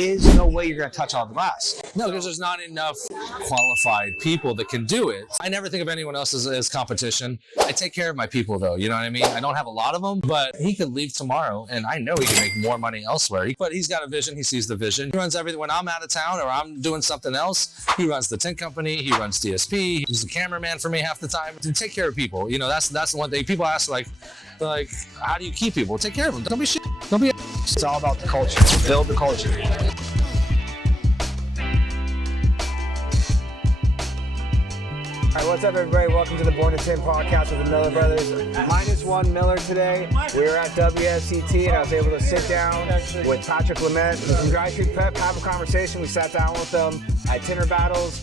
is no way you're going to touch all the glass. No, because there's not enough qualified people that can do it. I never think of anyone else as competition. I take care of my people, though. You know what I mean? I don't have a lot of them, but he could leave tomorrow, and I know he can make more money elsewhere. But he's got a vision. He sees the vision. He runs everything. When I'm out of town or I'm doing something else, he runs the tint company. He runs DSP. He's the cameraman for me half the time. To take care of people. You know, that's the one thing. People ask, like, how do you keep people? Take care of them. Don't be shit. Don't be. It's all about the culture. Build the culture. All right, what's up, everybody? Welcome to the Born To Tint podcast with the Miller brothers. -1 Miller today. We were at WFCT, and I was able to sit down with Patrick Latman from Dry Street Prep, have a conversation. We sat down with them at Tinter Battles.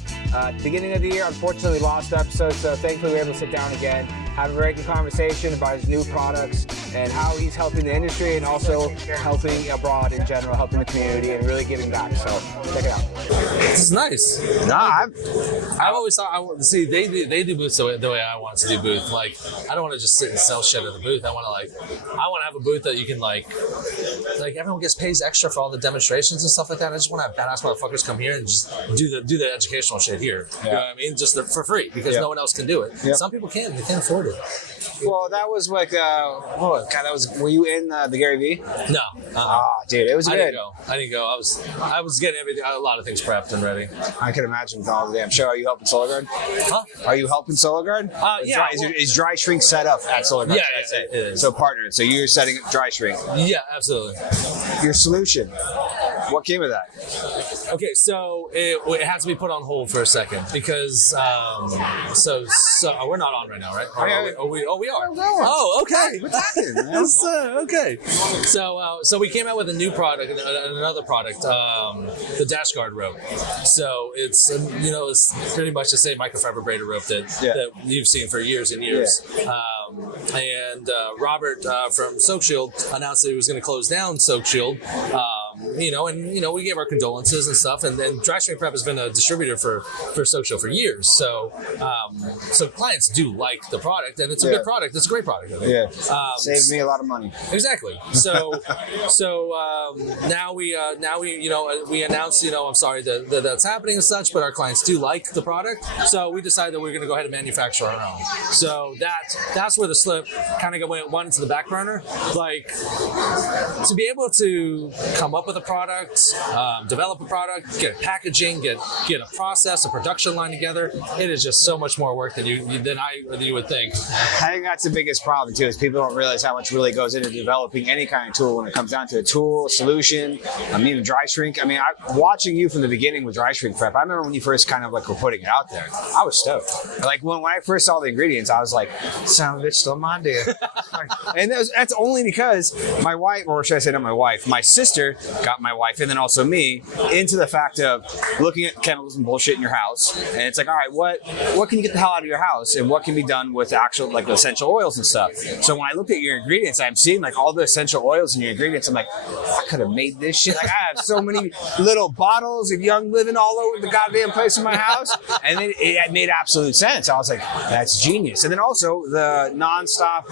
Beginning of the year, unfortunately, lost episode, so thankfully we were able to sit down again, have a very good conversation about his new products and how he's helping the industry and also helping abroad in general, helping the community and really giving back. So check it out. This is nice. Nah, I've always thought, they do booths the way I want to do booth. Like, I don't want to just sit and sell shit at the booth. I want to have a booth that you can like everyone gets paid extra for all the demonstrations and stuff like that. I just want to have badass motherfuckers come here and just do the educational shit here. Yeah. You know what I mean? Just for free, because no one else can do it. Yeah. Some people can't. They can't afford it. Well, that was like, were you in the Gary Vee? No. Dude, it was good. I didn't go. I was getting a lot of things prepped and ready. I can imagine with all the damn show. Are you helping Solar Guard? Huh? Are you helping Solar Guard? Yeah. Is Dry Shrink set up at Solar Guard? Yeah, it is. So partnered. So you're setting up Dry Shrink. Yeah, absolutely. Your solution. What came of that? Okay, so it had to be put on hold for a second because so we're not on right now, right? We are. Oh, okay. What's happening, man? Okay. So we came out with a new product, another product, the Dash Guard rope. So it's it's pretty much the same microfiber braided rope that you've seen for years and years. Yeah. And Robert from Soak Shield announced that he was going to close down Soak Shield. We gave our condolences and stuff, and Dry Shrink Prep has been a distributor for Soak Shield for years. So clients do like the product, and it's a good product. It's a great product. I think. Yeah, saved me a lot of money. Exactly. So now we announced I'm sorry that that's happening and such, but our clients do like the product. So we decided that we're going to go ahead and manufacture our own. So that's where the slip kind of went into the back burner. Like, to be able to come up with a product, develop a product, get packaging, get a process, a production line together, it is just so much more work than you would think. I think that's the biggest problem too, is people don't realize how much really goes into developing any kind of tool when it comes down to a tool, a solution. Even Dry Shrink. Watching you from the beginning with Dry Shrink Prep, I remember when you first kind of were putting it out there, I was stoked. Like when I first saw the ingredients, I was like, son of a bitch, still my idea. And that's only because my wife, or should I say not my wife, my sister got my wife and then also me into the fact of looking at chemicals and bullshit in your house. And it's like, all right, what can you get the hell out of your house, and what can be done with actual essential oils and stuff. So when I look at your ingredients, I'm seeing all the essential oils in your ingredients. I'm like, I could have made this shit. Like, I have so many little bottles of Young Living all over the goddamn place in my house. And then it made absolute sense. I was like, that's genius. And then also the nonstop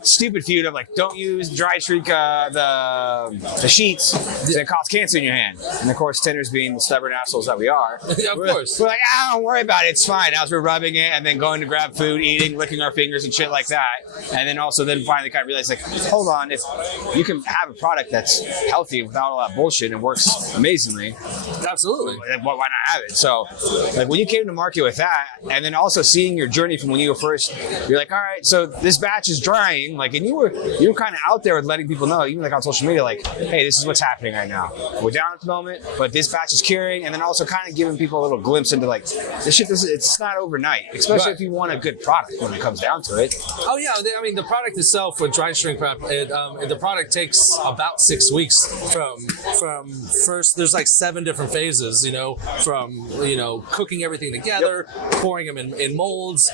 stupid feud of don't use Dry Shrink the sheets because it causes cancer in your hand. And of course, Tinters being the stubborn assholes that we are, of course, we're like, don't worry about it, it's fine. As we're rubbing it and then going to grab food, eating, licking our fingers and shit like that. And then finally kind of realize hold on, if you can have a product that's healthy without all that bullshit and works amazingly, absolutely, why not have it? So when you came to market with that, and then also seeing your journey from when you were first, you're like, all right, so this batch is drying. And you were kind of out there with letting people know, even on social media, hey, this is what's happening right now. We're down at the moment, but this batch is curing, and then also kind of giving people a little glimpse into this shit. It's not overnight, especially if you want a good product when it comes down to it. Oh yeah, the product itself with Dry Shrink Prep, the product takes about 6 weeks from first. There's 7 different phases, from cooking everything together, pouring them in molds,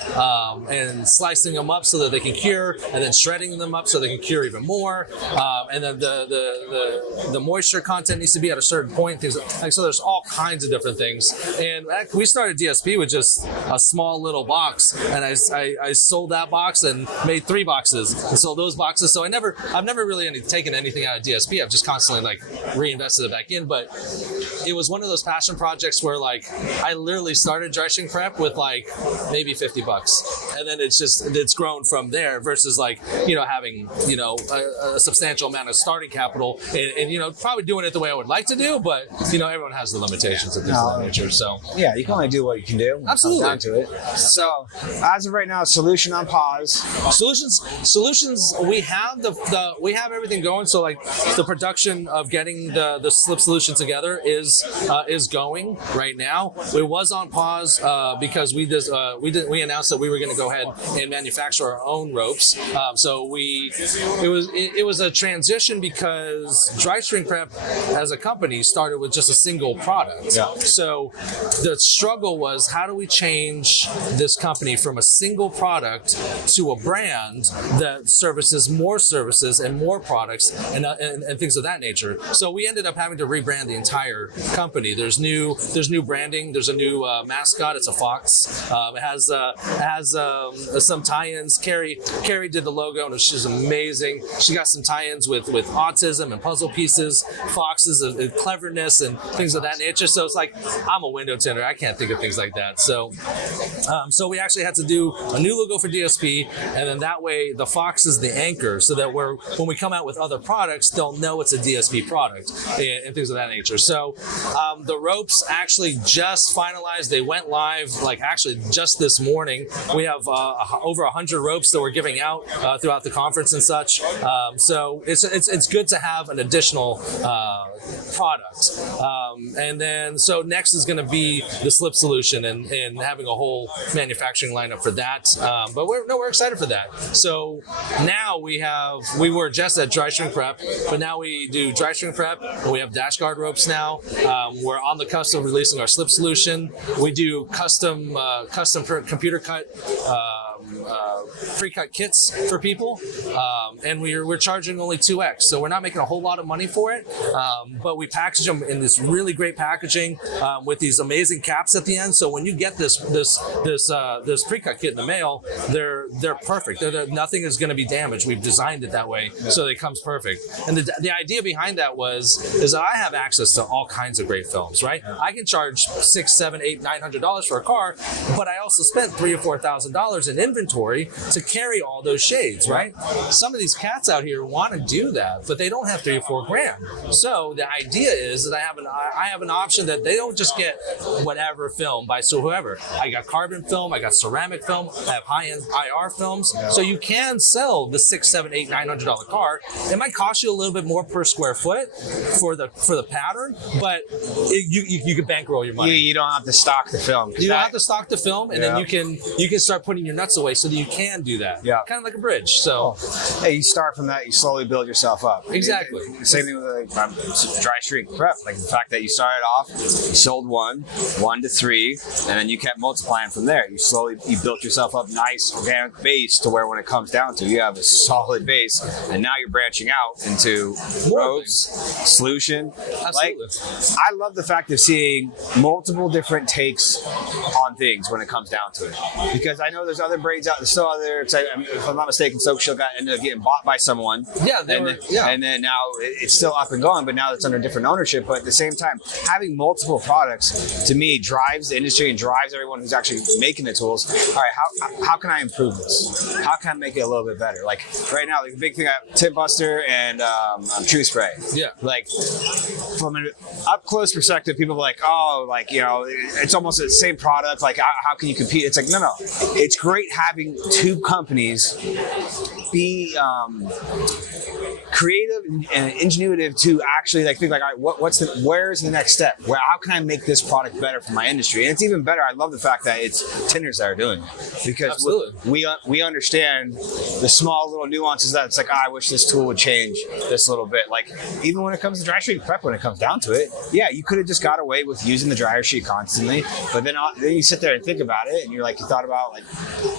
and slicing them up so that they can cure, and then shredding them up so they can cure even more. And then the moisture content needs to be at a certain point. Things like, so there's all kinds of different things. And we started DSP with just a small little box, and I sold that box and made 3 boxes and sold those boxes. So I've never really taken anything out of DSP. I've just constantly like reinvested it back in. But it was one of those passion projects where like I literally started dry shrink prep with like maybe $50, and then it's grown from there. Versus like having a substantial amount of starting capital and probably doing it the way I would like to do, but everyone has the limitations of this nature. So yeah, you can only do what you can do. Absolutely. Down to it. So as of right now, solution on pause. Solutions. We have we have everything going. So like the production of getting the slip solution together is going right now. It was on pause because we announced that we were going to go ahead and manufacture our own ropes. So it was a transition because Dry Shrink Prep as a company started with just a single product. Yeah. So the struggle was, how do we change this company from a single product to a brand that services more services and more products and things of that nature? So we ended up having to rebrand the entire company. There's new branding. There's a new mascot. It's a fox. It has some tie-ins. Carrie did the logo, and she's amazing. She got some tie-ins with autism and puzzle pieces, foxes, and cleverness and things of that nature. So it's like, I'm a window tinter. I can't think of things like that. So we actually had to do a new logo for DSP, and then that way the fox is the anchor, so that when we come out with other products, they'll know it's a DSP product and things of that nature. So the ropes actually just finalized. They went live like actually just this morning. We have over 100 ropes that we're giving out throughout the conference and such. So it's good to have an additional product. And then so next is going to be the slip solution and having a whole manufacturing lineup for that. But we're excited for that. So now we were just at Dry Shrink Prep, but now we do Dry Shrink Prep, and we have dash guard ropes now. We're on the cusp of releasing our slip solution. We do custom computer cut pre-cut kits for people, and we're charging only 2x, so we're not making a whole lot of money for it, but we package them in this really great packaging with these amazing caps at the end. So when you get this pre-cut kit in the mail, they're perfect. Nothing is going to be damaged. We've designed it that way, so it comes perfect. And the idea behind that is that I have access to all kinds of great films, right? I can charge $600, $700, $800, $900 for a car, but I also spent $3,000 or $4,000 in inventory to carry all those shades, right? Some of these cats out here want to do that, but they don't have $3 or $4 grand. So the idea is that I have an option that they don't just get whatever film by whoever. I got carbon film, I got ceramic film, I have high-end IR films. So you can sell the $600, $700, $800, $900 car. It might cost you a little bit more per square foot for the pattern, but you can bankroll your money. You don't have to stock the film. You don't have to stock the film, and then you can start putting your nuts away so that you can do that. Yeah. Kind of like a bridge. So hey, you start from that, you slowly build yourself up. Exactly. Same thing with Dry Shrink Prep. Like the fact that you started off, you sold one to 3, and then you kept multiplying from there. You built yourself up nice organic base to where when it comes down to, you have a solid base, and now you're branching out into ropes, solution. Absolutely. Like, I love the fact of seeing multiple different takes on things when it comes down to it, because I know there's other braids out. There's still other. If I'm not mistaken, Soak Shield ended up getting bought by someone. Yeah, and then now it's still up and going, but now it's under different ownership. But at the same time, having multiple products to me drives the industry and drives everyone who's actually making the tools. All right, how can I improve this? How can I make it a little bit better? Like right now, the big thing, Tint Buster and True Spray. Yeah. Like from an up close perspective, people are like, oh, like it's almost the same product. Like how can you compete? It's like no. It's great having two companies be creative and ingenuitive to actually think like, all right, where's the next step? How can I make this product better for my industry? And it's even better. I love the fact that it's tinters that are doing it, because we understand the small little nuances that it's like, I wish this tool would change this little bit. Like even when it comes to Dry Shrink Prep, when it comes down to it. Yeah, you could have just got away with using the dryer sheet constantly, but then you sit there and think about it, and you're like, you thought about like,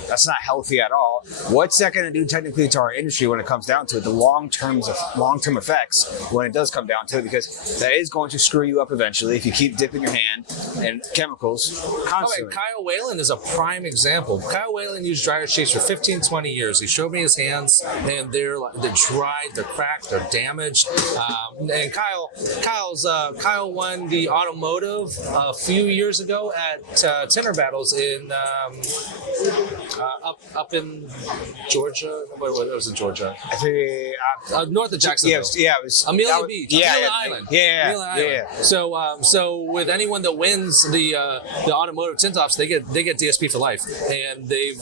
that's not healthy at all. What's that going to do technically to our industry when it comes down to it? The long-term effects when it does come down to it, because that is going to screw you up eventually if you keep dipping your hand in chemicals constantly. Okay, Kyle Whalen is a prime example. Kyle Whalen used dryer sheets for 15, 20 years. He showed me his hands, and they're dried, they're cracked, they're damaged. And Kyle won the automotive a few years ago at Tinner Battles in up in Georgia. What was in Georgia? I think north of Jacksonville. Yeah, it was Amelia Beach. Amelia Island. Yeah. Amelia Island. So with anyone that wins the automotive tint offs, they get DSP for life, and they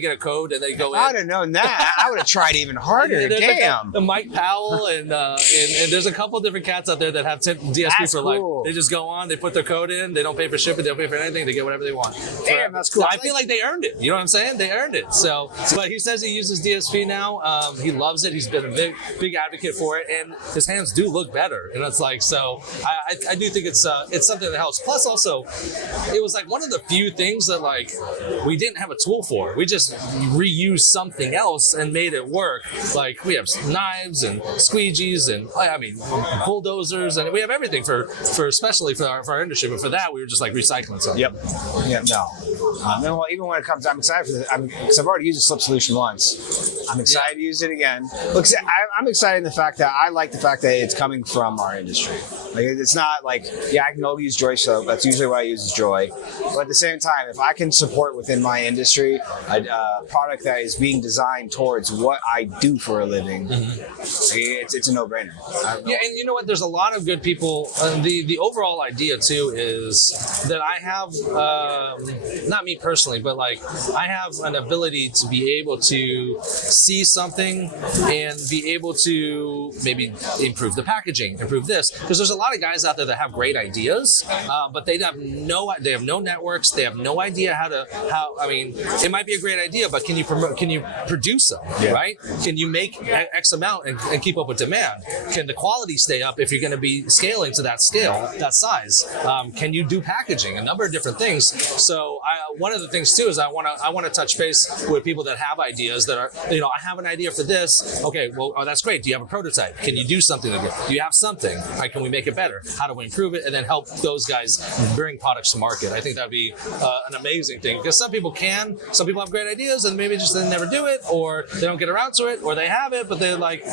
get a code and they go in. I'd have known that. I would have tried even harder. Damn. The Mike Powell and there's a couple different cats out there that have DSP That's for cool. life. They just go on, they put their code in, they don't pay for shipping, they don't pay for anything, they get whatever they want. Damn, that's cool. I feel like they earned it. You know what I'm saying? They earned it. So, but he says he uses DSP now. He loves it. He's been a big advocate for it, and his hands do look better. And it's like, so I do think it's something that helps. Plus, also, it was like one of the few things that like we didn't have a tool for. We just reused something else and made it work. Like we have knives and squeegees and bulldozers, and we have everything for especially for our industry. But for that, we were just like recycling something. Yep. No. And well, even when it comes, I'm excited for this. Because I've already used a slip solution once. I'm excited to use it again. Look, I'm excited in the fact that I like the fact that it's coming from our industry. Like it's not like, yeah, I can only use Joy soap. That's usually what I use is Joy. But at the same time, if I can support within my industry a product that is being designed towards what I do for a living, it's a no-brainer. Yeah, and you know what? There's a lot of good people. The overall idea too is that I have, not me personally, but like I have an ability to be able to see something and be able to maybe improve the packaging, improve this, because there's a lot of guys out there that have great ideas, but they have no networks, they have no idea how. I mean, it might be a great idea, but can you produce them, right? Can you make X amount and keep up with demand? Can the quality stay up if you're going to be scaling to that scale, that size? Can you do packaging? A number of different things. So one of the things too is I want to touch base with people that have ideas that are, I have an idea for this. Okay, well, that's great. Do you have a prototype? Can you do something with it? Do you have something? Right, can we make it better? How do we improve it? And then help those guys bring products to market. I think that'd be an amazing thing, because some people have great ideas and maybe just they never do it, or they don't get around to it, or they have it, but they're like,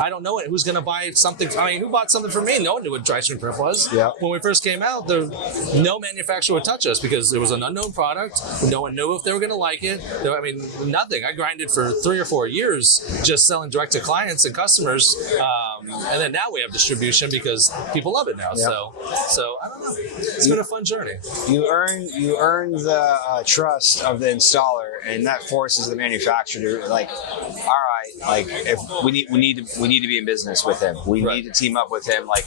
I don't know it. Who's going to buy something? I mean, who bought something from me? No one knew what dry shrink prep was. Yeah. When we first came out, no manufacturer would touch us because it was an unknown product. No one knew if they were going to like it. I mean, nothing. I grinded for 3 or 4 years just selling direct to clients and customers, and then now we have distribution because people love it now. Yeah. So I don't know. It's been a fun journey. You earn the trust of the installer, and that forces the manufacturer to like, all right, like if we need to be in business with him. We need to team up with him. Like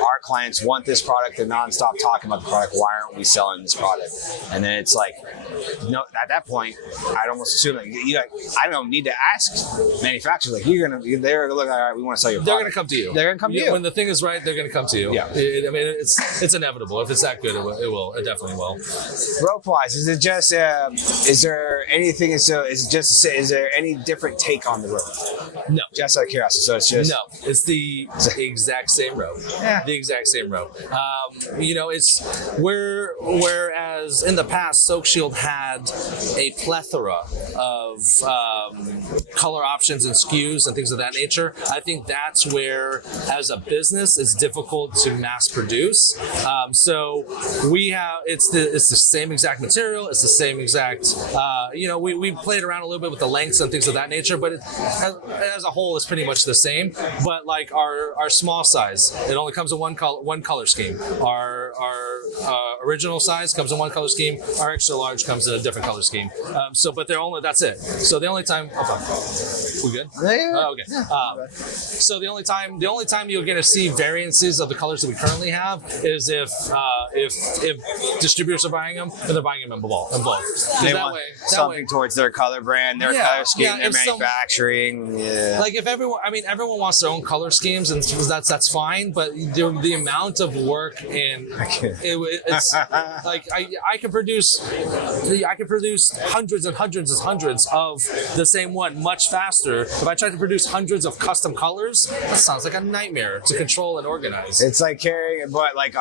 our clients want this product. They're nonstop talking about the product. Why aren't we selling this product? And then it's like, no. At that point, I'd almost assume that I don't need to ask manufacturers. Like they're gonna look. All right, we want to sell your product. They're gonna come to you. They're gonna come to you. When the thing is right, they're gonna come to you. Yeah. I mean, it's inevitable. If it's that good, it will. It definitely will. Rope wise, is it just? Is there anything? Is there any different take on the rope? No. Just out of curiosity. So it's just it's the exact same rope. Yeah. The exact same rope. It's whereas in the past, Soak Shield had a plethora of color options and SKUs and things of that nature. I think that's where, as a business, it's difficult to mass produce. So we have it's the same exact material. It's the same exact. We played around a little bit with the lengths and things of that nature, but as a whole, it's pretty much the same. But like our small size, it only comes in one color scheme. Our original size comes in one color scheme. Our extra large comes in a different color scheme. But that's it. So the only time. We good? Yeah. Oh, okay. So the only time you're going to see variances of the colors that we currently have is if distributors are buying them and they're buying them in bulk. They want something towards their color brand, their color scheme, their manufacturing. Like if everyone wants their own color schemes, and that's fine. But the amount of work and it's like I can produce hundreds and hundreds and hundreds of the same one much faster. If I try to produce hundreds of custom colors, that sounds like a nightmare to control and organize. It's like carrying, but like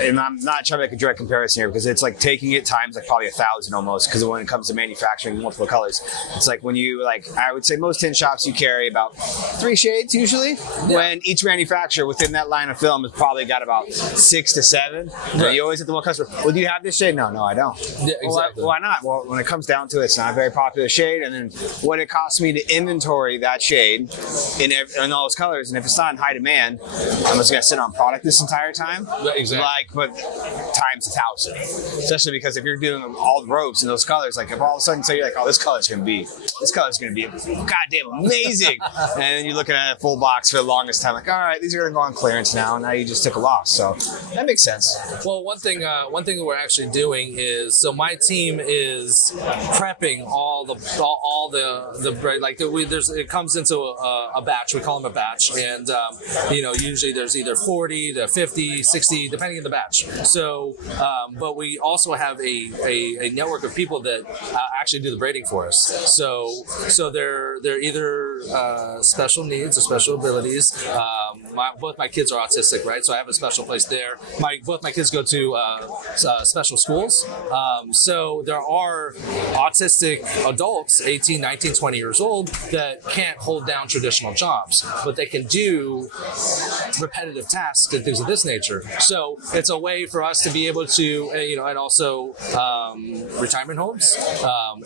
and I'm not trying to make a direct comparison here because it's like taking it times like probably 1,000 almost. Because when it comes to manufacturing multiple colors, it's like when you I would say most tint shops you carry about 3 shades usually. Yeah. When each manufacturer within that line of film has probably got about 6 to 7. Right. You always hit the one customer. Well, do you have this shade? No, I don't. Yeah, exactly. Well, why not? Well, when it comes down to it, it's not a very popular shade, and then what it costs me to inventory that shade in all those colors, and if it's not in high demand, I'm just gonna sit on product this entire time. Yeah, exactly. But times 1,000, especially because if you're doing all the ropes in those colors, like if all of a sudden you're like, oh, this color's gonna be goddamn amazing, and then you're looking at a full box for the longest time, like, all right, these are gonna go on clearance now, and now you just took a loss. So that makes sense. Well, one thing that we're actually doing is, so my team is prepping all the it comes into a batch. We call them a batch, and usually there's either 40 to 50, 60, depending on the batch. So, but we also have a network of people that actually do the braiding for us. So they're either special needs or special abilities. Both my kids are autistic, right? So I have a special place there. Both my kids go to special schools. So there are autistic adults, 18, 19, 20 years old, that can't hold down traditional jobs, but they can do repetitive tasks and things of this nature. So it's a way for us to be able to, and also retirement homes,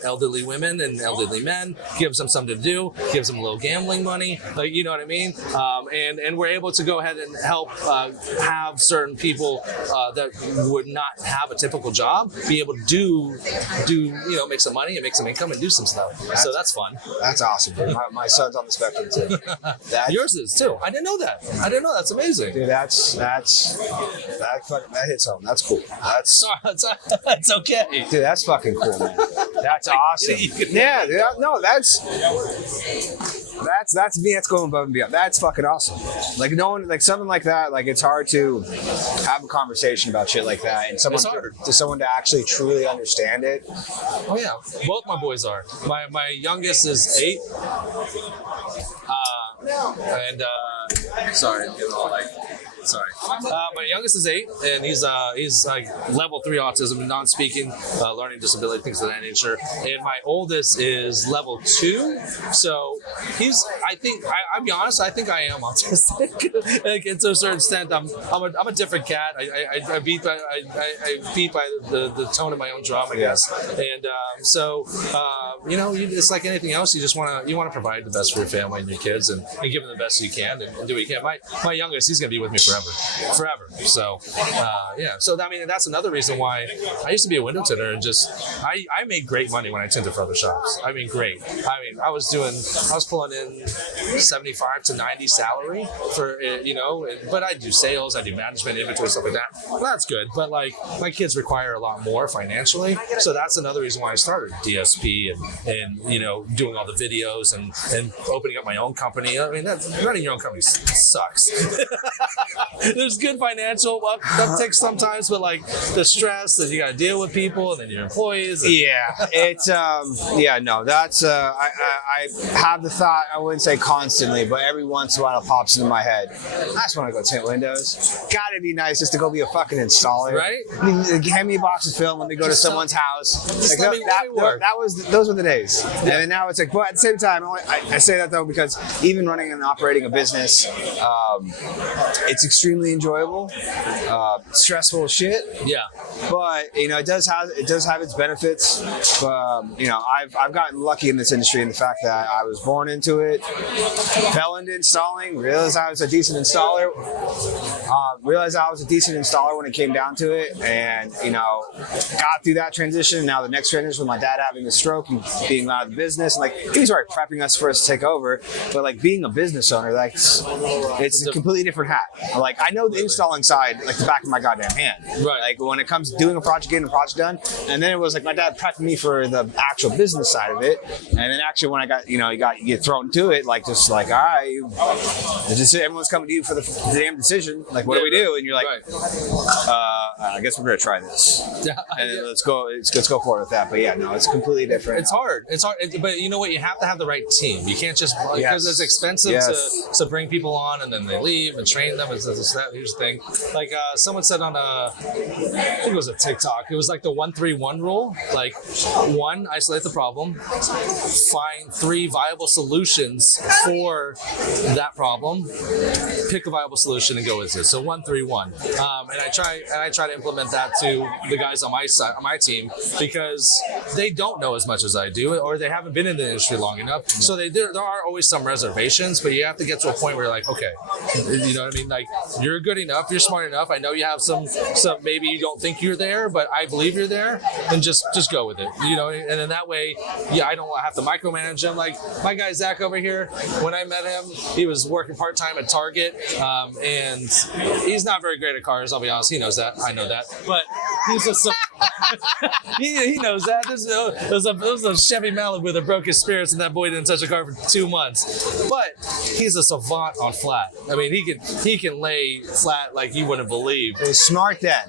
elderly women and elderly men, gives them something to do, gives them a little gambling money, like, you know what I mean? And we're able to go ahead and help have certain people that would not have a typical job be able to do make some money and make some income and do some stuff. So that's fun. That's awesome. My son's on the spectrum too. Yours is too. I didn't know that. That's amazing. Dude, that hits home. That's cool. That's okay. Dude, that's fucking cool, man. That's awesome. Yeah, dude, no, that's me. That's going above and beyond. That's fucking awesome. Like no one, like something like that. Like it's hard to have a conversation about shit like that, and someone to actually truly understand it. Oh yeah, both my boys are. My youngest is 8, and sorry, I'm getting all like. Sorry. My youngest is 8, and he's like level 3 autism, non-speaking, learning disability, things of that nature. And my oldest is level 2. So I'll be honest, I think I am autistic. Like, to a certain extent, I'm a different cat. I beat by the tone of my own drum, I guess. And it's like anything else. You just want to provide the best for your family and your kids, and give them the best you can, and do what you can. My youngest, he's gonna be with me forever. So so I mean, that's another reason why I used to be a window tinter, and I made great money when I tinted for other shops. I mean, great. I mean, I was pulling in 75 to 90 salary for but I do sales, I do management, inventory, stuff like that. Well, that's good, but like my kids require a lot more financially, so that's another reason why I started DSP and doing all the videos and opening up my own company. I mean, running your own company sucks. There's good financial upticks sometimes, but like the stress that you got to deal with people and then your employees. That's I have the thought, I wouldn't say constantly, but every once in a while it pops into my head. I just want to go tint windows. Gotta be nice just to go be a fucking installer, right? Hand me a box of film, let me go to someone's house. Those were the days. Yeah. And then now it's like, but at the same time, I say that though because even running and operating a business, it's extremely enjoyable. Stressful as shit. Yeah. But you know, it does have its benefits. But you know, I've gotten lucky in this industry in the fact that I was born into it, fell into installing, realized I was a decent installer. When it came down to it, and you know, got through that transition. Now the next transition with my dad having a stroke and being out of the business, and like he was already prepping us for us to take over. But like being a business owner, like it's a completely different hat. Like I know the installing side like the back of my goddamn hand. Right. Like when it comes to doing a project, getting a project done, and then it was like my dad prepped me for the actual business side of it, and then actually when I got, you know, you get thrown into it, like just like, all right, everyone's coming to you for the damn decision. Like what do we do? And you're like, I guess we're gonna try this. And let's go forward with that. But yeah, no, it's completely different. It's hard, but you know what? You have to have the right team. You can't just, because it's expensive to bring people on and then they leave and train them. Here's the thing. Like someone said on I think it was a TikTok. It was like the 1-3-1 rule. Like 1, isolate the problem, find 3 viable solutions for that problem, pick a viable solution and go with it. So 1-3-1. And I try to implement that to the guys on my side, on my team, because they don't know as much as I do, or they haven't been in the industry long enough. So there are always some reservations, but you have to get to a point where you're like, okay, you know what I mean? Like you're good enough, you're smart enough. I know you have some maybe you don't think you're there, but I believe you're there, and just go with it. You know, and then that way, I don't have to micromanage him. Like my guy Zach over here, when I met him, he was working part-time at Target, and he's not very great at cars, I'll be honest. He knows that. I know that. But he's just he knows that. There's a Chevy Malibu with a broken spirits, and that boy didn't touch a car for 2 months. But he's a savant on flat. I mean, he can lay flat like you wouldn't believe. He's smart then.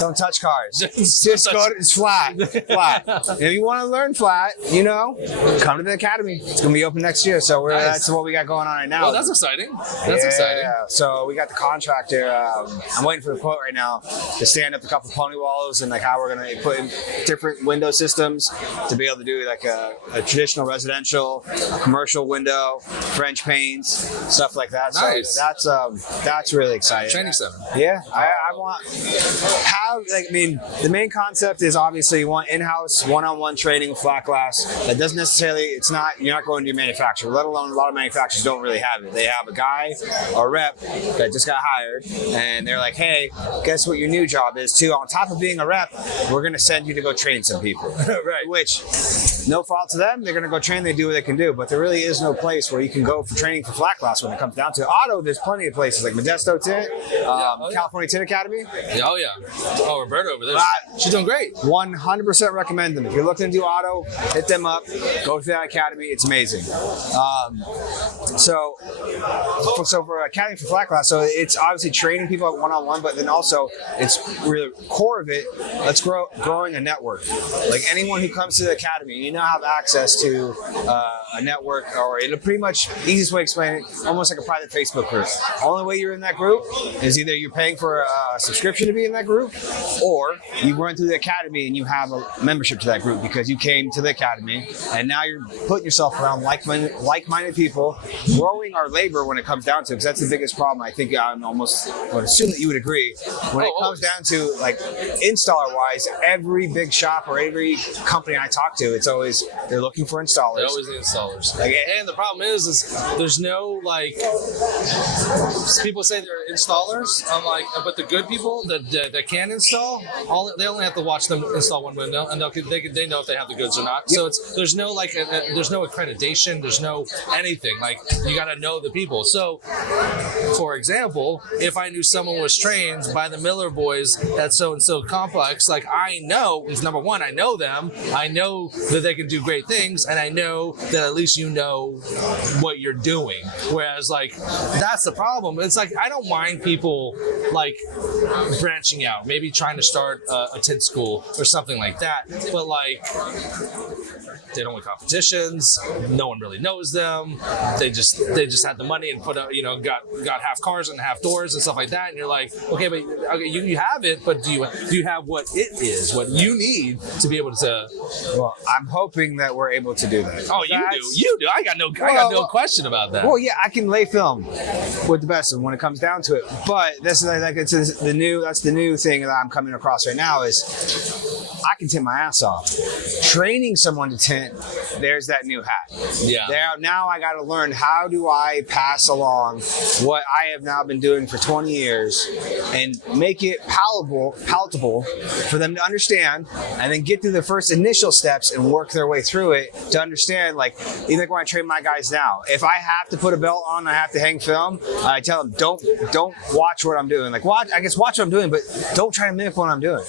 Don't touch cars. Just go to it's flat. If you want to learn flat, you know, come to the academy. It's gonna be open next year. So that's what we got going on right now. Well, that's exciting. That's exciting. So we got the contractor. I'm waiting for the quote right now to stand up a couple pony walls and like how we're gonna put in different window systems to be able to do like a traditional residential, commercial window, French paints, stuff like that. Nice. So that's really exciting. Training center. Yeah, I want the main concept is obviously you want in-house one-on-one training with flat glass. That doesn't necessarily, you're not going to your manufacturer, let alone a lot of manufacturers don't really have it. They have a guy or a rep that just got hired and they're like, hey, guess what your new job is too? On top of being a rep, we're going to send you to go train some people. Right. Which, no fault to them, they're going to go train, they do what they can do, but there really is no place where you can go for training for flat glass when it comes down to it. Auto, there's plenty of places like Modesto Tint, California Tint Academy. Oh yeah. Oh, Roberta over there. She's doing great. 100% recommend them. If you're looking to do auto, hit them up. Go to that academy. It's amazing. So for Academy for Flat Glass, so it's obviously training people one-on-one, but then also it's really core of it. Let's growing a network. Like anyone who comes to the academy, you now have access to a network, or it'll pretty much, easiest way to explain it, almost like a private Facebook group. Only way you're in that group is either you're paying for a subscription to be in that group, or you run through the academy and you have a membership to that group because you came to the academy and now you're putting yourself around like-minded people, growing our labor when it comes down to it, because that's the biggest problem. I think I would assume that you would agree. When it comes down to like installer-wise, every big shop or every company I talk to, it's always, they're looking for installers. They always need installers. And the problem is there's no like, people say they're installers. I'm like, but the good people that can install, they only have to watch them install one window, and they know if they have the goods or not. Yep. So there's no like there's no accreditation, there's no anything. Like you got to know the people. So, for example, if I knew someone was trained by the Miller boys at so and so complex, like I know, number one, I know them, I know that they can do great things, and I know that at least you know what you're doing. Whereas like that's the problem. It's like I don't mind people like branching out, maybe trying to start a tint school or something like that, but like They don't win competitions. No one really knows them. They just had the money and put out, got half cars and half doors and stuff like that. And you're like, okay, but you have it, but do you have what it is, what you need to be able to? Well, I'm hoping that we're able to do that. Oh, you do. I got no question about that. Well, yeah, I can lay film with the best of them when it comes down to it. But this is like that's the new thing that I'm coming across right now is I can tint my ass off. Training someone to tint, there's that new hat. Yeah. Now I got to learn, how do I pass along what I have now been doing for 20 years and make it palatable for them to understand, and then get through the first initial steps and work their way through it to understand. Like, even like when I train my guys now, if I have to put a belt on, I have to hang film, I tell them, don't watch what I'm doing. Like, watch what I'm doing, but don't try to mimic what I'm doing.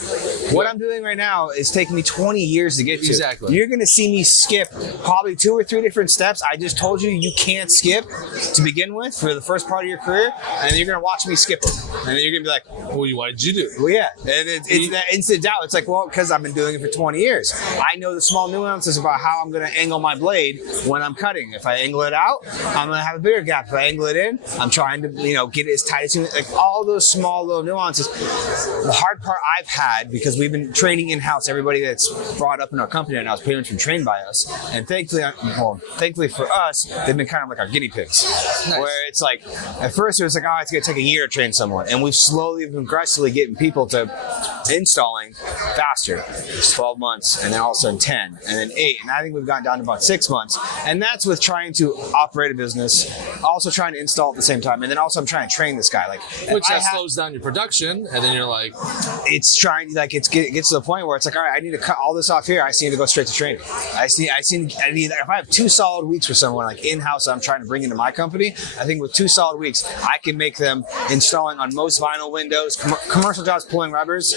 What I'm doing right now is taking me 20 years to get to. Exactly. You're going to see me skip probably 2 or 3 different steps I just told you can't skip to begin with for the first part of your career, and then you're going to watch me skip them. And then you're going to be like, well, what did you do? Well, yeah. And it's that instant doubt. It's like, well, because I've been doing it for 20 years. I know the small nuances about how I'm going to angle my blade when I'm cutting. If I angle it out, I'm going to have a bigger gap. If I angle it in, I'm trying to, get it as tight as you, like all those small little nuances. The hard part I've had, because we've been training in-house, everybody that's brought up in our company right now has pretty much been trained by us. And thankfully for us, they've been kind of like our guinea pigs. Nice. Where it's like, at first it was like, oh, it's going to take a year to train someone. And we've slowly been aggressively getting people to installing faster. It's 12 months, and then all of a sudden 10, and then 8. And I think we've gotten down to about 6 months. And that's with trying to operate a business, also trying to install at the same time. And then also I'm trying to train this guy. Like, which slows down your production, and then you're like, it's trying, like, it gets to the point where it's like, all right, I need to cut all this off here. I just need to go straight to training. I need, if I have 2 solid weeks with someone like in-house I'm trying to bring into my company, I think with 2 solid weeks, I can make them installing on most vinyl windows, commercial jobs, pulling rubbers.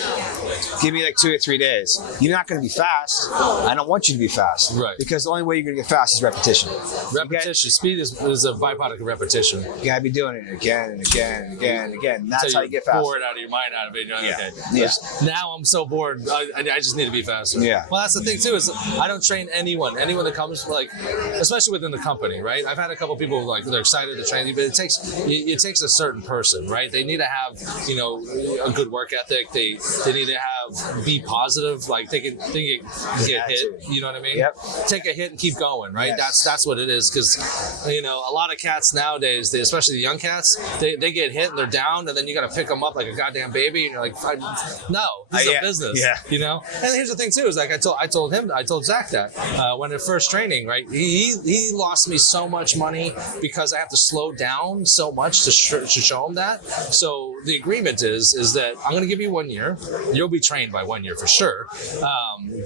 Give me like 2 or 3 days. You're not going to be fast. I don't want you to be fast. Right. Because the only way you're going to get fast is repetition. Repetition. Speed is a byproduct of repetition. You got to be doing it again and again and again and again. And that's how you get fast. Bored out of your mind out of it. You're like, yeah. Okay. Yeah. Now I'm so bored. I just need to be faster. Yeah. Well, that's the thing too, is I don't train anyone that comes, like, especially within the company, right? I've had a couple people like they're excited to train you, but it takes a certain person, right? They need to have a good work ethic. They need to be positive. Like they can get hit. You know what I mean? Yep. Take a hit and keep going, right? Yes. That's what it is. Because a lot of cats nowadays, especially the young cats, they get hit and they're down, and then you got to pick them up like a goddamn baby, and you're like, no, this is a business. Yeah. And here's the thing too, is like I told Zach that when at first training, right? He lost me so much money because I have to slow down so much to show him that. So the agreement is that I'm going to give you 1 year. You'll be trained by 1 year for sure.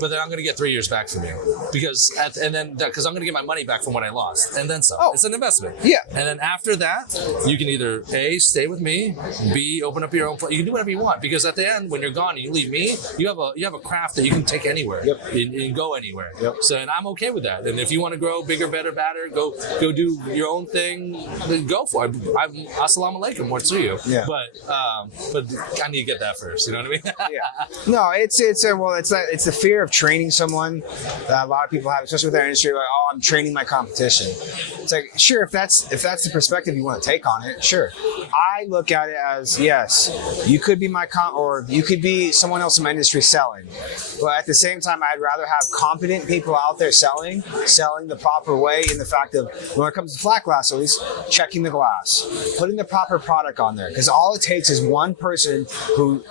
But then I'm going to get 3 years back from you because I'm going to get my money back from what I lost, and then some. Oh. It's an investment. Yeah. And then after that, you can either A, stay with me, B, open up your own. You can do whatever you want, because at the end, when you're gone and you leave me, you have a craft that you can take anywhere. Yep. And go anywhere. Yep. So, and I'm okay with that. And if you want to grow bigger, better, badder, go do your own thing, then go for it. Assalamu alaikum, what to you? Yeah. But I need to get that first. You know what I mean? Yeah. No, it's the fear of training someone that a lot of people have, especially with our industry. Like, oh, I'm training my competition. It's like, sure, if that's the perspective you want to take on it, sure. I look at it as, yes, you could be or you could be someone else in my industry selling, but at the same time, I'd rather have competent people out there selling the proper way, in the fact of, when it comes to flat glass, at least checking the glass, putting the proper product on there, because all it takes is one person who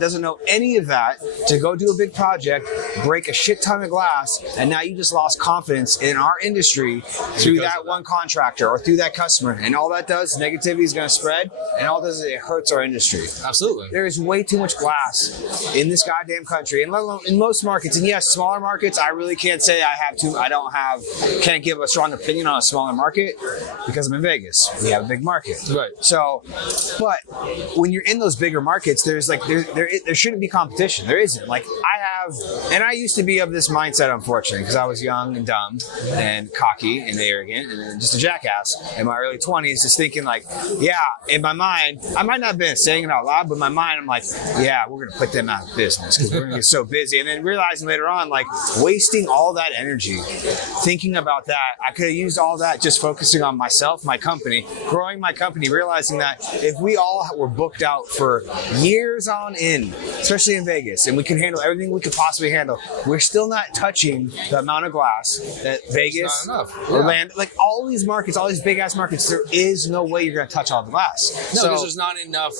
doesn't know any of that to go do a big project, break a shit ton of glass, and now you just lost confidence in our industry through that one contractor or through that customer, and all that does, negativity is going to spread, and all it does is it hurts our industry. Absolutely. There is way too much glass in this goddamn country, and let alone in most markets. And yes, smaller markets, I really can't say can't give a strong opinion on a smaller market, because I'm in Vegas. We have a big market. Right. So, but when you're in those bigger markets, there's like, there shouldn't be competition. There isn't. Like, I used to be of this mindset, unfortunately, because I was young and dumb and cocky and arrogant and just a jackass in my early 20s, just thinking like, yeah, in my mind, I might not have been saying it out loud, but in my mind, I'm like, yeah, we're going to put them out of business because we're going to get so busy. And then realizing later on, like, wasting all that energy thinking about that, I could have used all that just focusing on myself, my company, growing my company, realizing that if we all were booked out for years on end, especially in Vegas, and we can handle everything we could possibly handle, we're still not touching the amount of glass that Vegas, Orlando, like all these markets, all these big ass markets, there is no way you're going to touch all the glass. No, because there's not enough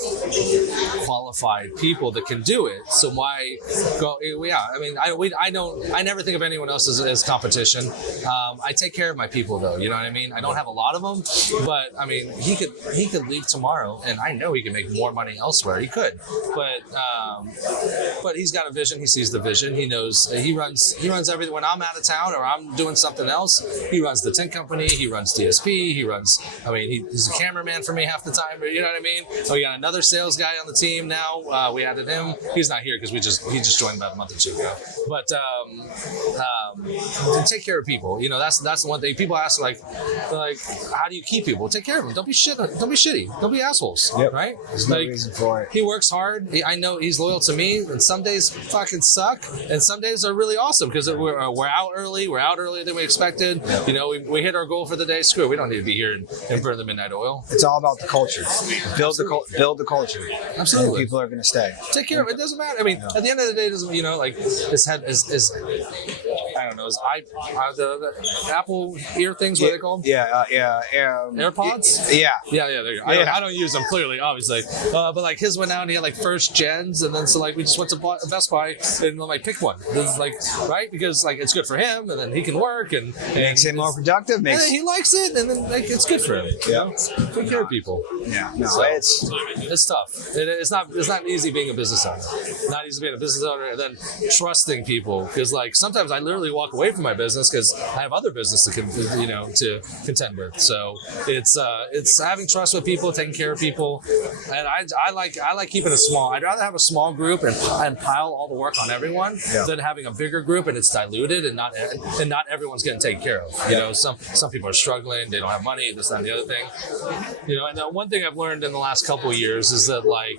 qualified people that can do it. So why go? Yeah, I mean, I never think of anyone else as competition. I take care of my people, though. You know what I mean? I don't have a lot of them, but I mean, he could leave tomorrow, and I know he can make more money elsewhere. He could, but he's got a vision. He sees the vision. He knows he runs everything. When I'm out of town or I'm doing something else, he runs the tint company. He runs DSP. He runs. I mean, he's a cameraman for me half the time. You know what I mean? Oh, we got another sales guy on the team now. We added him. He's not here because he just joined about a month or two ago. But take care of people. You know, that's the one thing people ask, like, how do you keep people? Take care of them. Don't be shitty. Don't be assholes. Yep. Right? There's no reason for it. He works hard. I know he's loyal to me. And some days fucking suck, and some days are really awesome because we're out early. We're out earlier than we expected. Yep. You know, we hit our goal for the day. Screw it. We don't need to be here and burn the midnight oil. It's all about the culture. Build the culture. Absolutely. And people are going to stay. Take care of it. It doesn't matter. I mean, at the end of the day, it doesn't, you know, like his head is I don't know, the Apple ear things, what are they called? AirPods? Yeah. There you go. I don't use them, clearly, obviously. But like his went out and he had like first gens, and then so like we just went to Best Buy and like pick one. This is like, right? Because like it's good for him, and then he can work and makes him more productive. And he likes it, and then like it's good for him. Yeah. Take care of people. Yeah. No, so, it's tough. It's not easy being a business owner. Not easy being a business owner, and then trusting people, because like sometimes I literally walk away from my business because I have other business to contend with. So it's having trust with people, taking care of people, and I like keeping it small. I'd rather have a small group and pile all the work on everyone than having a bigger group and it's diluted and not everyone's getting taken care of. You know, some people are struggling, they don't have money, this, that, and the other thing. You know, and the one thing I've learned in the last couple of years is that like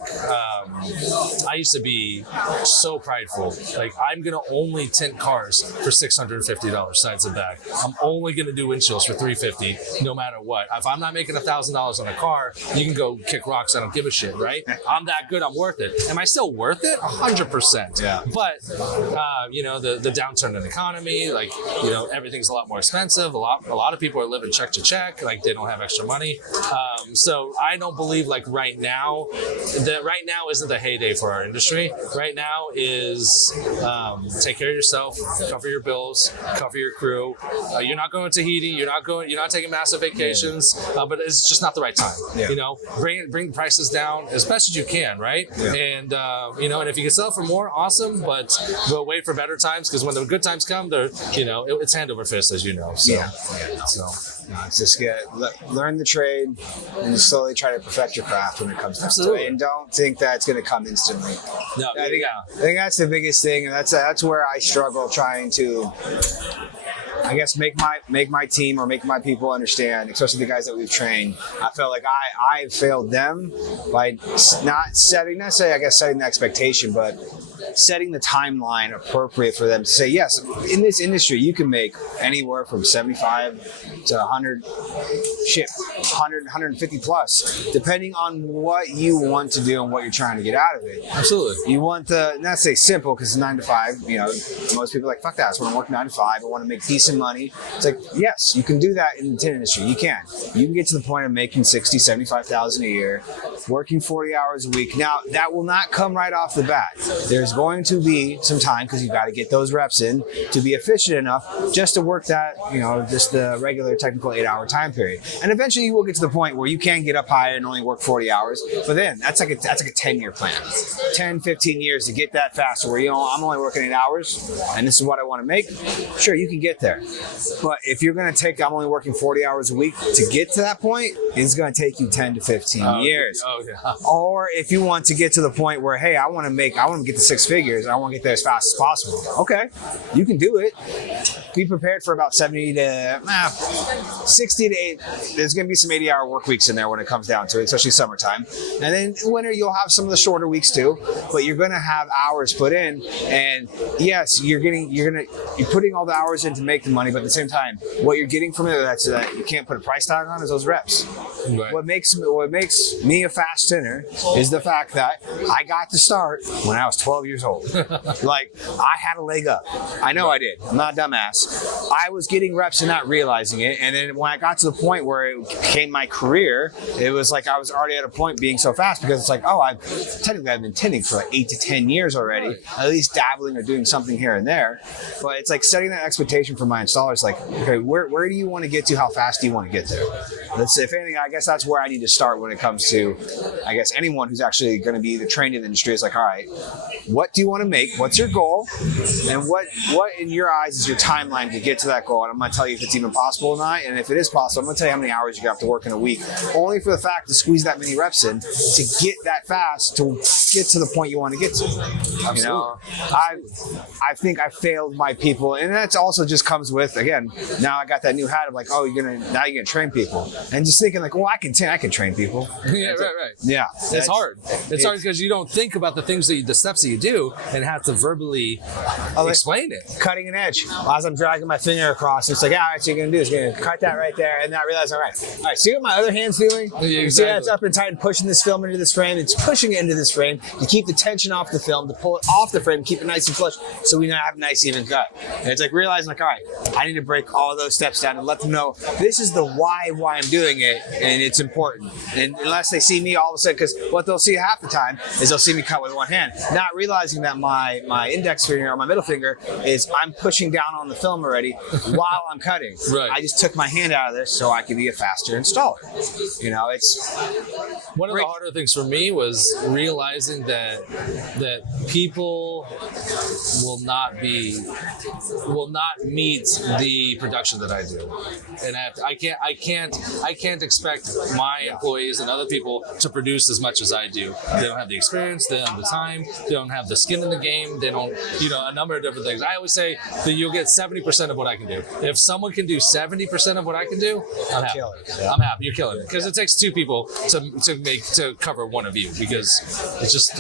I used to be so prideful. Like I'm gonna only tint cars for $650 sides and back. I'm only gonna do windshields for $350 no matter what. If I'm not making $1,000 on a car, you can go kick rocks. I don't give a shit, right? I'm that good. I'm worth it. Am I still worth it? 100%. Yeah. But you know, the downturn in the economy, like, you know, everything's a lot more expensive. A lot of people are living check to check, like they don't have extra money. So I don't believe like right now isn't the heyday for our industry. Right now is take care of yourself, cover your bills, cover your crew. You're not going to Tahiti. You're not taking massive vacations, but it's just not the right time. Yeah. You know, bring prices down as best as you can, right? Yeah. And you know, and if you can sell for more, awesome. But we'll wait for better times, because when the good times come, it's hand over fist, as you know. So, it's just learn the trade and slowly try to perfect your craft when it comes down to it. And don't think that it's going to come instantly. No, I think that's the biggest thing, and that's where I struggle trying to, I guess, make my team or make my people understand, especially the guys that we've trained. I felt like I failed them by not setting the expectation, but setting the timeline appropriate for them to say, yes, in this industry, you can make anywhere from 75 to 100, 150 plus, depending on what you want to do and what you're trying to get out of it. Absolutely. You want not say simple, because 9 to 5, you know, most people are like, fuck that. I just want to work 9 to 5. I want to make decent money. It's like, yes, you can do that in the tint industry. You can get to the point of making 60, 75,000 a year, working 40 hours a week. Now, that will not come right off the bat. There's going to be some time, because you've got to get those reps in to be efficient enough just to work that, you know, just the regular technical 8-hour time period. And eventually you will get to the point where you can get up high and only work 40 hours. But then that's like a 10-year plan, 10, 15 years to get that faster, where, you know, I'm only working 8 hours and this is what I want to make. Sure, you can get there. But if you're going to I'm only working 40 hours a week to get to that point, it's going to take you 10 to 15 years. Oh, yeah. Or if you want to get to the point where, hey, I want to get to 6 figures, figures. I want to get there as fast as possible. Okay, you can do it. Be prepared for about 60 to 8. There's going to be some 80-hour work weeks in there when it comes down to it, especially summertime. And then winter, you'll have some of the shorter weeks too, but you're going to have hours put in. And yes, you're putting all the hours in to make the money, but at the same time, what you're getting from it that you can't put a price tag on is those reps. Right. What makes me a fast tinter is the fact that I got to start when I was 12 years old. Like, I had a leg up. I know I did. I'm not a dumbass. I was getting reps and not realizing it. And then when I got to the point where it became my career, it was like I was already at a point being so fast, because it's like, oh, I've been tinting for like 8 to 10 years already, right. At least dabbling or doing something here and there. But it's like setting that expectation for my installers, like, okay, where do you want to get to? How fast do you want to get there? If anything, I guess that's where I need to start when it comes to, I guess, anyone who's actually going to be the trained in the industry is like, all right, what do you want to make? What's your goal? And what in your eyes is your timeline to get to that goal? And I'm going to tell you if it's even possible or not. And if it is possible, I'm going to tell you how many hours you have to work in a week, only for the fact to squeeze that many reps in to get that fast to get to the point you want to get to. Absolutely. You know, I think I failed my people, and that also just comes with, again, now I got that new hat of like, oh, you're gonna train people, and just thinking like, well, I can train people. Yeah, right. Yeah, it's hard. It's hard because you don't think about the steps that you do, and have to verbally explain it. Cutting an edge. As I'm dragging my finger across, it's like, all right, so you're gonna do is you're gonna cut that right there, and then I realize, all right, see what my other hand's doing? Yeah, you see that's up and tight and pushing this film into this frame. It's pushing it into this frame to keep the tension off the film, to pull it off the frame, keep it nice and flush, so we have a nice even cut. And it's like realizing, like, all right, I need to break all those steps down and let them know this is the why I'm doing it, and it's important. And unless they see me all of a sudden, because what they'll see half the time is they'll see me cut with one hand, not realizing that my index finger or my middle finger is I'm pushing down on the film already while I'm cutting. Right. I just took my hand out of this so I could be a faster installer. You know, it's one of the harder things for me was realizing that people will not meet the production that I do, and I can't expect my employees and other people to produce as much as I do. They don't have the experience, they don't have the time, they don't have the skin in the game, they don't, a number of different things. I always say that you'll get 70% of what I can do. If someone can do 70% of what I can do, I'm happy. Yeah. I'm happy. You're killing it, because it takes two people to cover one of you, because it's just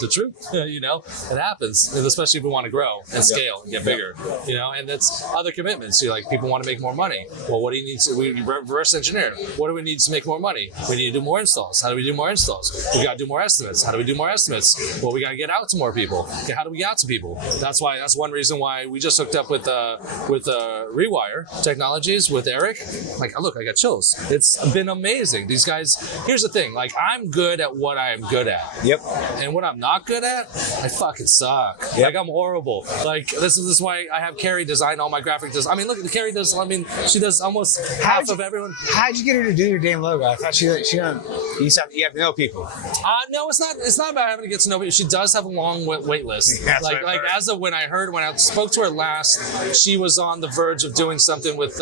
the truth. It happens, and especially if we want to grow and scale and get bigger. And that's other commitments. Like, people want to make more money. Well, what do you need to? We reverse engineer. What do we need to make more money? We need to do more installs. How do we do more installs? We got to do more estimates. How do we do more estimates? Well, we got to get out to more people. Okay, how do we get out to people? That's one reason why we just hooked up with Rewire Technologies with Eric. Like, look, I got chills. It's been amazing. These guys. Here's the thing. Like, I'm good at what I am good at. Yep. And what I'm not good at, I fucking suck. Yep. Like, I'm horrible. Like, this is why I have Carrie design all my graphic design. I mean, look, Carrie does. I mean, she does almost half of everyone. How'd you get her to do your damn logo? I thought you have to know people. No, it's not about having to get to know people. She does have a long wait list. When I spoke to her last, she was on the verge of doing something with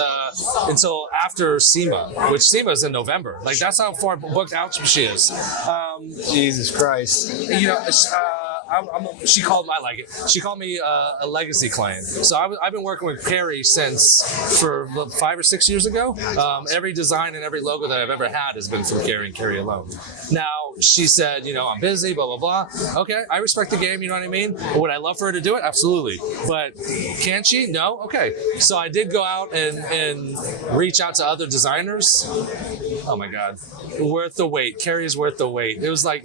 until after SEMA, which SEMA is in November. Like, that's how far booked out she is. Jesus Christ. She called me a legacy client. So I've been working with Carrie for 5 or 6 years ago. Every design and every logo that I've ever had has been from Carrie and Carrie alone. Now, she said, I'm busy, blah, blah, blah. Okay, I respect the game, you know what I mean? Would I love for her to do it? Absolutely. But can she? No? Okay. So I did go out and reach out to other designers. Oh my God. Worth the wait. Carrie's worth the wait. It was like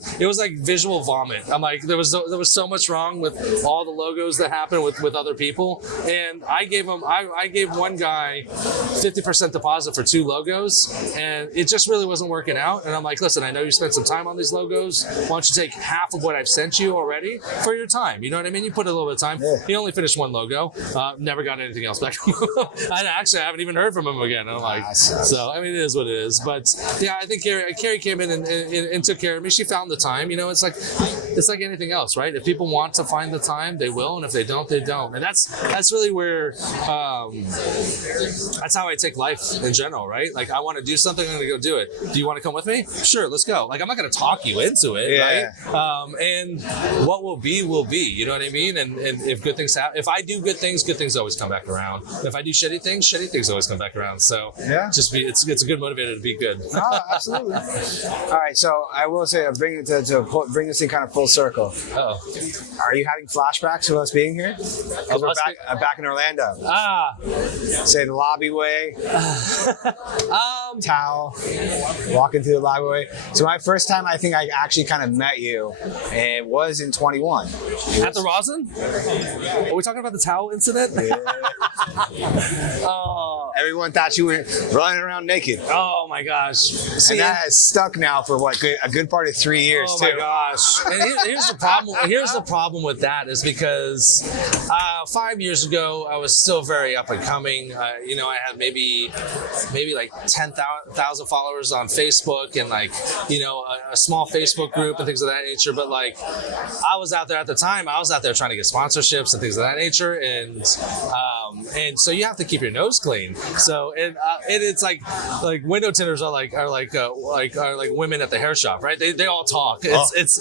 visual vomit. I'm like, there was so much wrong with all the logos that happened with other people. And I gave one guy 50% deposit for 2 logos, and it just really wasn't working out. And I'm like, listen, I know you spent some time on these logos. Why don't you take half of what I've sent you already for your time? You know what I mean? You put a little bit of time. Yeah. He only finished 1 logo. Never got anything else back from him. I haven't even heard from him again. I'm like, so, I mean, it is what it is. But yeah, I think Carrie came in and took care of me. She found the time. It's like, it's like anything else, right? If people want to find the time, they will, and if they don't, they don't. And that's really where that's how I take life in general, right? Like, I want to do something, I'm gonna go do it. Do you want to come with me? Sure, let's go. Like, I'm not gonna talk you into it, right? And what will be, you know what I mean? And if good things happen, if I do good things always come back around. If I do shitty things always come back around. So just it's a good motivator to be good. Oh, absolutely. All right, so I will say, bring bring this thing kind of full circle. Are you having flashbacks of us being here? Because we're back in Orlando. Say the lobby way. Towel. Walking through the lobby way. So my first time, I think I actually kind of met you, it was in 21. At the Rosin? Are we talking about the towel incident? Yeah. Everyone thought you were running around naked. Oh my gosh! See, and that has stuck now for what, a good part of 3 years too. Oh my gosh! And here's the problem. Here's the problem with that is because 5 years ago I was still very up and coming. You know, I had maybe like 10,000 followers on Facebook and like, you know, a small Facebook group and things of that nature. But like, I was out there at the time. I was out there trying to get sponsorships and things of that nature, and so you have to keep your nose clean. So it's like window tinters are like women at the hair shop, right? They all talk. It's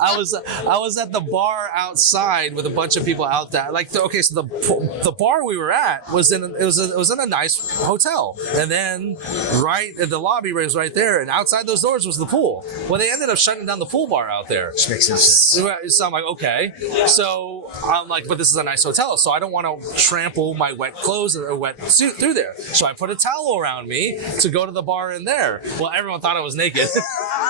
I was at the bar outside with a bunch of people out there. Like, okay, so the bar we were at was in a nice hotel, and then the lobby was right there, and outside those doors was the pool. Well, they ended up shutting down the pool bar out there. Which makes sense. So I'm like, okay. So I'm like, but this is a nice hotel, so I don't want to trample my wet clothes or wet suit through there. So I put a towel around me to go to the bar in there. Well, everyone thought I was naked.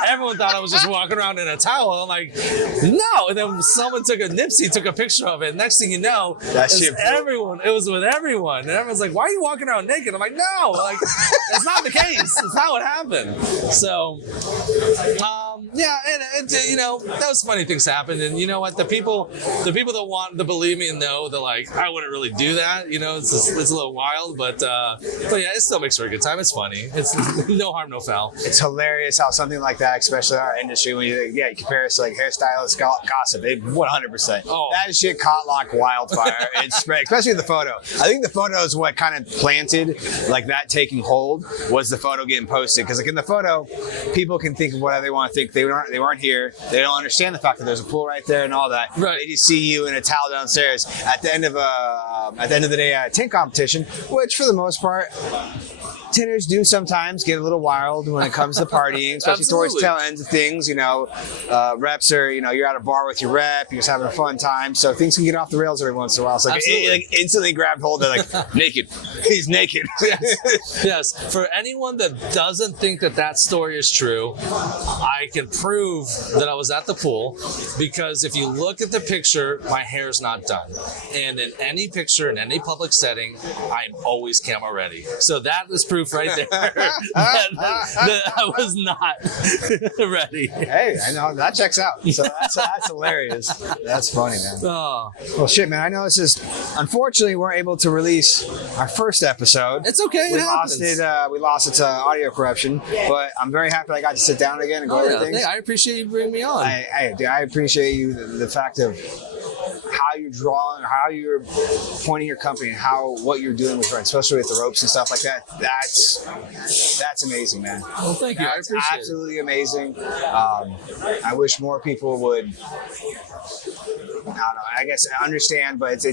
Everyone thought I was just walking around in a towel. I'm like, no. And then someone took a picture of it. Next thing you know, it was with everyone. And everyone's like, why are you walking around naked? I'm like, no, like, that's not the case. It's not what happened. So, and you know, those funny things happen. And you know what? The people that want to believe me and know that, like, I wouldn't really do that. You know, it's a little wild, but yeah, it still makes for a good time. It's funny. It's no harm, no foul. It's hilarious how something like that, especially in our industry, when you compare us to like hairstylist gossip, 100%. Oh, that shit caught like wildfire. It spread, especially the photo. I think the photo is what kind of planted like that taking hold, was the photo getting posted. Because like in the photo, people can think of whatever they want to think. They weren't here. They don't understand the fact that there's a pool right there and all that. Right. They just see you in a towel downstairs at the end of the day a tint competition, which for the most part, tinters do sometimes get a little wild when it comes to partying, especially towards tail ends of things. You know, reps are, you know, you're at a bar with your rep, you're just having a fun time, so things can get off the rails every once in a while. So like, it instantly grabbed hold of like, naked. He's naked. Yes. For anyone that doesn't think that story is true, I can prove that I was at the pool, because if you look at the picture, my hair's not done. And in any picture, in any public setting, I'm always camera ready. So that is proof right there that I was not ready. Hey, I know that checks out. So that's hilarious. That's funny, man. Oh. Well, shit, man. I know this is, unfortunately, we weren't able to release our first episode. It's okay. We lost it to audio corruption, but I'm very happy I got to sit down again and go over things. Hey, I appreciate you bringing me on. I appreciate you, the fact of how you're drawing, how you're pointing your company, and what you're doing with, especially with the ropes and stuff like that. That's amazing, man. Well, thank you. I appreciate it. Absolutely amazing. I wish more people would, I don't know, I guess understand, but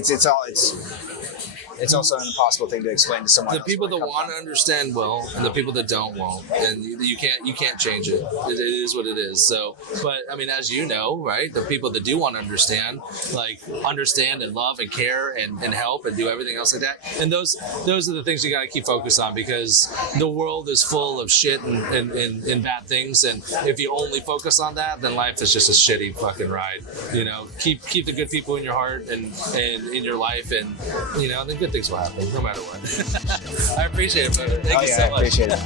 it's also an impossible thing to explain to someone. The people that want to understand will, and the people that don't won't, and you can't change it. It is what it is. So, but I mean, as you know, right? The people that do want to understand, and love and care and help and do everything else like that. And those are the things you got to keep focused on, because the world is full of shit and bad things. And if you only focus on that, then life is just a shitty fucking ride. You know, keep the good people in your heart and in your life, and you know, then good things will happen no matter what. I appreciate it, brother. Thank you so much. I appreciate it.